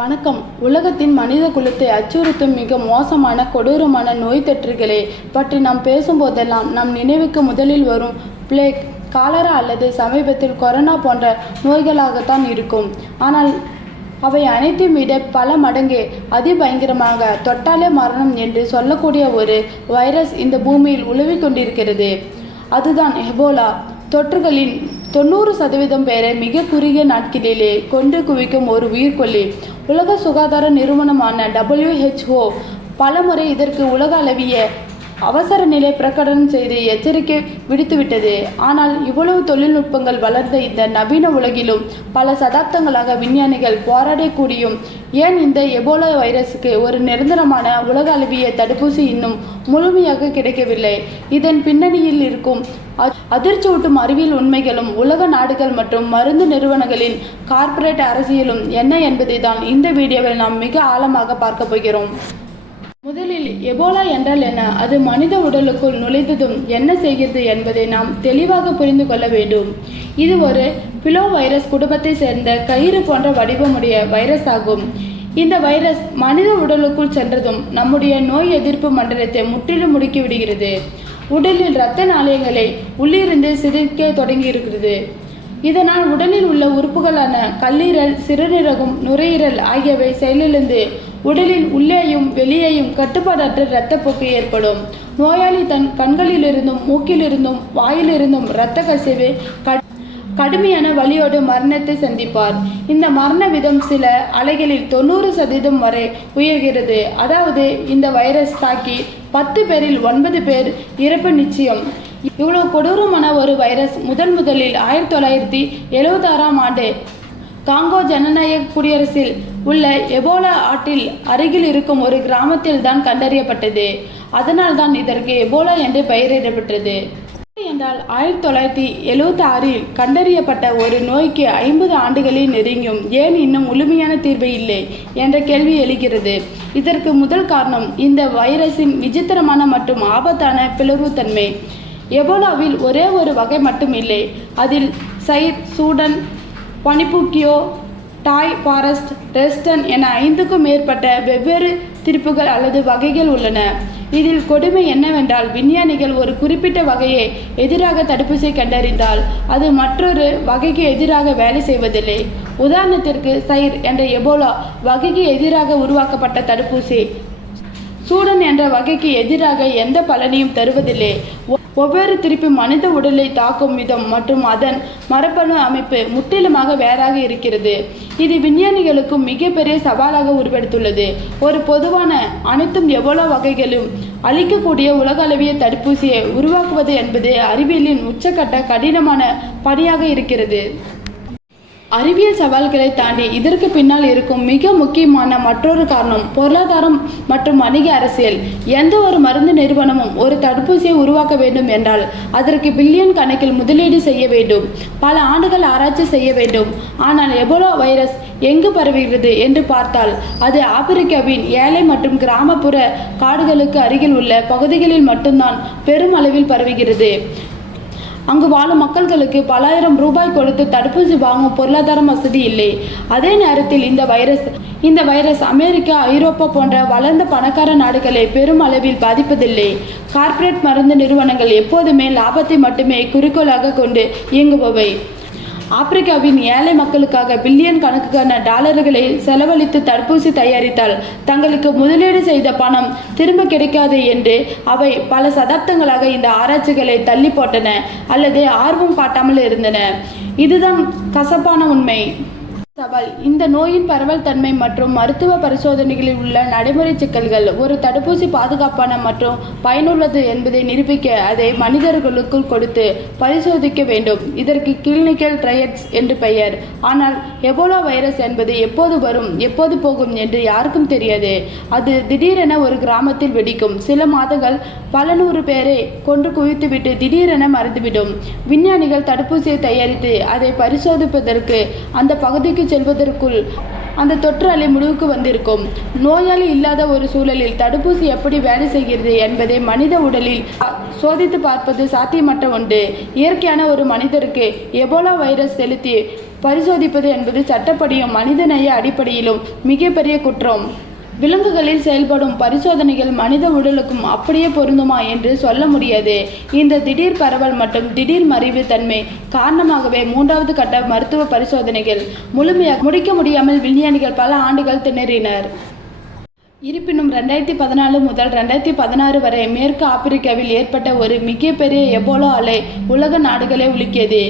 வணக்கம். உலகத்தின் மனித குலத்தை அச்சுறுத்தும் மிக மோசமான கொடூரமான நோய் தொற்றுகளை பற்றி நாம் பேசும்போதெல்லாம் நம் நினைவுக்கு முதலில் வரும் பிளேக், காலரா அல்லது சமீபத்தில் கொரோனா போன்ற நோய்களாகத்தான் இருக்கும். ஆனால் அவை அனைத்தையும் விட பல மடங்கு அதிபயங்கரமாக தொட்டாலே மரணம் என்று சொல்லக்கூடிய ஒரு வைரஸ் இந்த பூமியில் உலவிக் கொண்டிருக்கிறது. அதுதான் எபோலா. தொற்றுகளின் 90% பேரை மிக குறுகிய நாட்களிலே கொண்டு குவிக்கும் ஒரு உயிர்கொல்லி. உலக சுகாதார நிறுவனமான WHO பலமுறை இதற்கு உலக அளவிய அவசர நிலை பிரகடனம் செய்து எச்சரிக்கை விடுத்துவிட்டது. ஆனால் இவ்வளவு தொழில்நுட்பங்கள் வளர்ந்த இந்த நவீன உலகிலும் பல சதாப்தங்களாக விஞ்ஞானிகள் போராடக்கூடியும் ஏன் இந்த எபோலா வைரஸுக்கு ஒரு நிரந்தரமான உலக அளவிய தடுப்பூசி இன்னும் முழுமையாக கிடைக்கவில்லை? இதன் பின்னணியில் இருக்கும் அதிர்ச்சியூட்டும் அறிவியல் உண்மைகளும் உலக நாடுகள் மற்றும் மருந்து நிறுவனங்களின் கார்ப்பரேட் அரசியலும் என்ன என்பதை தான் இந்த வீடியோவில் நாம் மிக ஆழமாக பார்க்க போகிறோம். முதலில் எபோலா என்றால் என்ன, அது மனித உடலுக்குள் நுழைந்ததும் என்ன செய்கிறது என்பதை நாம் தெளிவாக புரிந்து கொள்ள வேண்டும். இது ஒரு பிலோ வைரஸ் குடும்பத்தை சேர்ந்த கயிறு போன்ற வடிவமுடைய வைரஸ் ஆகும். இந்த வைரஸ் மனித உடலுக்குள் சென்றதும் நம்முடைய நோய் எதிர்ப்பு மண்டலத்தை முற்றிலும் முடுக்கிவிடுகிறது. உடலில் இரத்த நாளங்களை உள்ளிருந்து சிதைக்க தொடங்கியிருக்கிறது. இதனால் உடலில் உள்ள உறுப்புகளான கல்லீரல், சிறுநீரகம், நுரையீரல் ஆகியவை செயலிழந்து உடலின் உள்ளேயும் வெளியேயும் கட்டுப்பாடற்ற இரத்தப்போக்கு ஏற்படும். நோயாளி தன் கண்களிலிருந்தும் மூக்கிலிருந்தும் வாயிலிருந்தும் இரத்த கசிவு, கடுமையான வலியோடு மரணத்தை சந்திப்பார். இந்த மரண விதம் சில அலைகளில் 90% வரை உயர்கிறது. அதாவது இந்த வைரஸ் தாக்கி 10 பேரில் 9 பேர் இறப்பு நிச்சயம். இவ்வளவு கொடூரமான ஒரு வைரஸ் முதலில் 1976ஆம் ஆண்டு காங்கோ ஜனநாயக குடியரசில் உள்ள எபோலா ஆற்றில் அருகில் இருக்கும் ஒரு கிராமத்தில் தான் கண்டறியப்பட்டது. அதனால் தான் இதற்கு எபோலா என்று பெயரிடப்பட்டது. என்றால் 1976இல் கண்டறியப்பட்ட ஒரு நோய்க்கு 50 ஆண்டுகளை நெருங்கியும் ஏன் இன்னும் முழுமையான தீர்வு இல்லை என்ற கேள்வி எழுகிறது. இதற்கு முதல் காரணம் இந்த வைரஸின் விசித்திரமான மற்றும் ஆபத்தான பிளவுத்தன்மை. எபோலாவில் ஒரே ஒரு வகை மட்டும் இல்லை. அதில் சைர், சூடன், பனிபுக்கியோ, டாய் ஃபாரஸ்ட், ரெஸ்டன் என 5க்கும் மேற்பட்ட வெவ்வேறு திரிப்புகள் அல்லது வகைகள் உள்ளன. இதில் கொடுமை என்னவென்றால் விஞ்ஞானிகள் ஒரு குறிப்பிட்ட வகையை எதிராக தடுப்பூசியை கண்டறிந்தால் அது மற்றொரு வகைக்கு எதிராக வேலை செய்வதில்லை. உதாரணத்திற்கு சைர் என்ற எபோலா வகைக்கு எதிராக உருவாக்கப்பட்ட தடுப்பூசி சூடன் என்ற வகைக்கு எதிராக எந்த பலனையும் தருவதில்லை. ஒவ்வொரு திருப்பி மனித உடலை தாக்கும் விதம் மற்றும் அதன் மரபணு அமைப்பு முற்றிலுமாக வேறாக இருக்கிறது. இது விஞ்ஞானிகளுக்கும் மிகப்பெரிய சவாலாக உருவெடுத்துள்ளது. ஒரு பொதுவான அனைத்தும் எபோலா வகைகளும் அளிக்கக்கூடிய உலக அளவிய தடுப்பூசியை உருவாக்குவது என்பது அறிவியலின் உச்சக்கட்ட கடினமான பணியாக இருக்கிறது. அறிவியல் சவால்களை தாண்டி இதற்கு பின்னால் இருக்கும் மிக முக்கியமான மற்றொரு காரணம் பொருளாதாரம் மற்றும் வணிக அரசியல். எந்த ஒரு மருந்து நிறுவனமும் ஒரு தடுப்பூசியை உருவாக்க வேண்டும் என்றால் அதற்கு பில்லியன் கணக்கில் முதலீடு செய்ய வேண்டும், பல ஆண்டுகள் ஆராய்ச்சி செய்ய வேண்டும். ஆனால் எபோலா வைரஸ் எங்கு பரவுகிறது என்று பார்த்தால் அது ஆப்பிரிக்காவின் ஏழை மற்றும் கிராமப்புற காடுகளுக்கு அருகில் உள்ள பகுதிகளில் மட்டும்தான் பெரும் அளவில் பரவுகிறது. அங்கு வாழும் மக்களுக்கு பல ஆயிரம் ரூபாய் கொடுத்து தடுப்பூசி வாங்கும் பொருளாதார வசதி இல்லை. அதே நேரத்தில் இந்த வைரஸ் அமெரிக்கா, ஐரோப்பா போன்ற வளர்ந்த பணக்கார நாடுகளை பெரும் அளவில் பாதிப்பதில்லை. கார்ப்பரேட் மருந்து நிறுவனங்கள் எப்போதுமே லாபத்தை மட்டுமே குறிக்கோளாக கொண்டு இயங்குபவை. ஆப்பிரிக்காவின் ஏழை மக்களுக்காக பில்லியன் கணக்கான டாலர்களை செலவழித்து தடுப்பூசி தயாரித்தால் தங்களுக்கு முதலீடு செய்த பணம் திரும்ப கிடைக்காது என்று அவை பல சதாப்தங்களாக இந்த ஆராய்ச்சிகளை தள்ளி போட்டன அல்லது ஆர்வம் காட்டாமல் இருந்தன. இதுதான் கசப்பான உண்மை. சவால் இந்த நோயின் பரவல் தன்மை மற்றும் மருத்துவ பரிசோதனைகளில் உள்ள நடைமுறை சிக்கல்கள். ஒரு தடுப்பூசி பாதுகாப்பான மற்றும் பயனுள்ளது என்பதை நிரூபிக்க அதை மனிதர்களுக்குள் கொடுத்து பரிசோதிக்க வேண்டும். இதற்கு கிளினிக்கல் ட்ரையல்ஸ் என்று பெயர். ஆனால் எபோலா வைரஸ் என்பது எப்போது வரும், எப்போது போகும் என்று யாருக்கும் தெரியாது. அது திடீரென ஒரு கிராமத்தில் வெடிக்கும். சில மாதங்கள் பல 100 பேரை கொன்று குவித்துவிட்டு திடீரென மறைந்துவிடும். விஞ்ஞானிகள் தடுப்பூசியை தயாரித்து அதை பரிசோதிப்பதற்கு அந்த பகுதிக்கு செல்வதற்குள் அந்த தொற்று அலை முடிவுக்கு வந்திருக்கும். நோயாளி இல்லாத ஒரு சூழலில் தடுப்பூசி எப்படி வேலை செய்கிறது என்பதை மனித உடலில் சோதித்து பார்ப்பது சாத்தியமற்ற ஒன்று. இயற்கையான ஒரு மனிதருக்கு எபோலா வைரஸ் செலுத்தி பரிசோதிப்பது என்பது சட்டப்படியும் மனிதநேய அடிப்படையிலும் மிகப்பெரிய குற்றம். விலங்குகளில் செயல்படும் பரிசோதனைகள் மனித உடலுக்கும் அப்படியே பொருந்துமா என்று சொல்ல முடியாது. இந்த திடீர் பரவல் மற்றும் திடீர் மறைவு தன்மை காரணமாகவே 3வது கட்ட மருத்துவ பரிசோதனைகள் முழுமையாக முடிக்க முடியாமல் விஞ்ஞானிகள் பல ஆண்டுகள் திணறினர். இருப்பினும் 2014 முதல் 2016 வரை மேற்கு ஆப்பிரிக்காவில் ஏற்பட்ட ஒரு மிகப்பெரிய எபோலா அலை உலக நாடுகளை உலுக்கியது.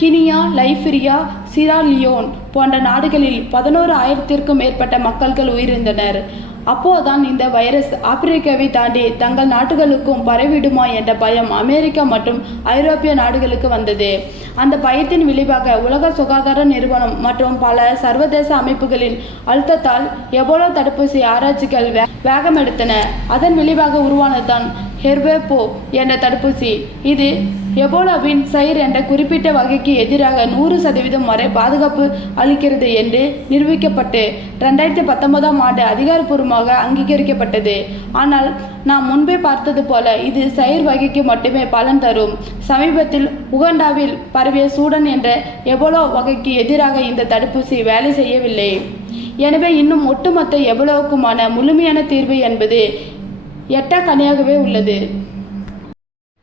கினியா, லைபீரியா, சிராலியோன் போன்ற நாடுகளில் 11,000க்கும் மேற்பட்ட மக்கள்கள் உயிரிழந்தனர். அப்போதுதான் இந்த வைரஸ் ஆப்பிரிக்காவை தாண்டி தங்கள் நாடுகளுக்கும் பரவிடுமா என்ற பயம் அமெரிக்கா மற்றும் ஐரோப்பிய நாடுகளுக்கு வந்தது. அந்த பயத்தின் விளைவாக உலக சுகாதார நிறுவனம் மற்றும் பல சர்வதேச அமைப்புகளின் அழுத்தத்தால் எபோலா தடுப்பூசி ஆராய்ச்சிகள் வேகமெடுத்தன. அதன் விளைவாக உருவானதுதான் ஹெர்வேபோ என்ற தடுப்பூசி. இது எபோலாவின் சைர் என்ற குறிப்பிட்ட வகைக்கு எதிராக 100% வரை பாதுகாப்பு அளிக்கிறது என்று நிரூபிக்கப்பட்டு 2019ஆம் ஆண்டு அதிகாரப்பூர்வமாக அங்கீகரிக்கப்பட்டது. ஆனால் நாம் முன்பே பார்த்தது போல இது சைர் வகைக்கு மட்டுமே பலன் தரும். சமீபத்தில் உகாண்டாவில் பரவிய சூடன் என்ற எபோலா வகைக்கு எதிராக இந்த தடுப்பூசி வேலை செய்யவில்லை. எனவே இன்னும் ஒட்டுமொத்த எபோலாவுக்குமான முழுமையான தீர்வு என்பது எட்டக்கனியாகவே உள்ளது.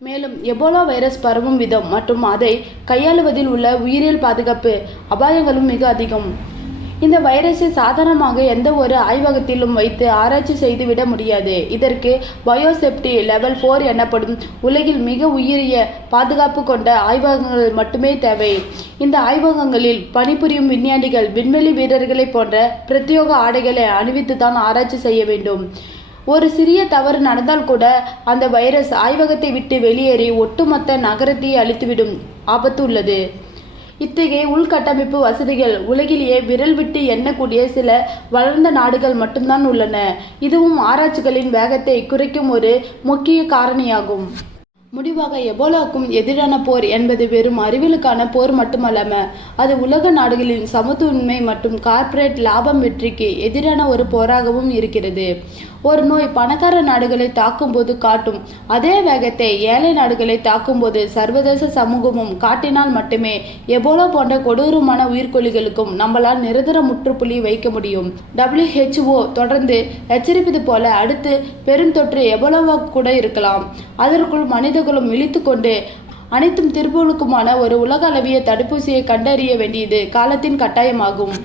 மேலும் எபோலா வைரஸ் பரவும் விதம் மற்றும் அதை கையாளுவதில் உள்ள உயிரியல் பாதுகாப்பு அபாயங்களும் மிக அதிகம். இந்த வைரஸை சாதாரணமாக எந்த ஒரு ஆய்வகத்திலும் வைத்து ஆராய்ச்சி செய்துவிட முடியாது. இதற்கு பயோசெப்டி லெவல் 4 எனப்படும் உலகில் மிக உயரிய பாதுகாப்பு கொண்ட ஆய்வகங்கள் மட்டுமே தேவை. இந்த ஆய்வகங்களில் பணிபுரியும் விஞ்ஞானிகள் விண்வெளி வீரர்களை போன்ற பிரத்யேக ஆடைகளை அணிவித்துதான் ஆராய்ச்சி செய்ய வேண்டும். ஒரு சிறிய தவறு நடந்தால் கூட அந்த வைரஸ் ஆய்வகத்தை விட்டு வெளியேறி ஒட்டுமொத்த நகரத்தையே அழித்துவிடும் ஆபத்து உள்ளது. இத்தகைய உள்கட்டமைப்பு வசதிகள் உலகிலேயே விரல் விட்டு எண்ணக்கூடிய சில வளர்ந்த நாடுகள் மட்டும்தான் உள்ளன. இதுவும் ஆராய்ச்சிகளின் வேகத்தை குறைக்கும் ஒரு முக்கிய காரணியாகும். முடிவாக எபோலாவுக்கும் எதிரான போர் என்பது வெறும் அறிவியலுக்கான போர் மட்டுமல்லாம அது உலக நாடுகளின் சமத்துவமின்மை மற்றும் கார்ப்பரேட் லாபம் வெற்றிக்கு எதிரான ஒரு போராகவும் இருக்கிறது. ஒரு நோய் பணக்கார நாடுகளை தாக்கும்போது காட்டும் அதே வேகத்தை ஏழை நாடுகளை தாக்கும்போது சர்வதேச சமூகமும் காட்டினால் மட்டுமே எபோலா போன்ற கொடூரமான உயிர்கொல்லிகளுக்கும் நம்மளால் நிரந்தர முற்றுப்புள்ளி வைக்க முடியும். WHO தொடர்ந்து எச்சரிப்பது போல அடுத்து பெரும் தொற்று எபோலாவாக கூட இருக்கலாம். அதற்குள் மனிதகுலம் விழித்து கொண்டு அனைத்தும் திருப்புகளுக்குமான ஒரு உலக அளவிய தடுப்பூசியை கண்டறிய வேண்டியது காலத்தின் கட்டாயமாகும்.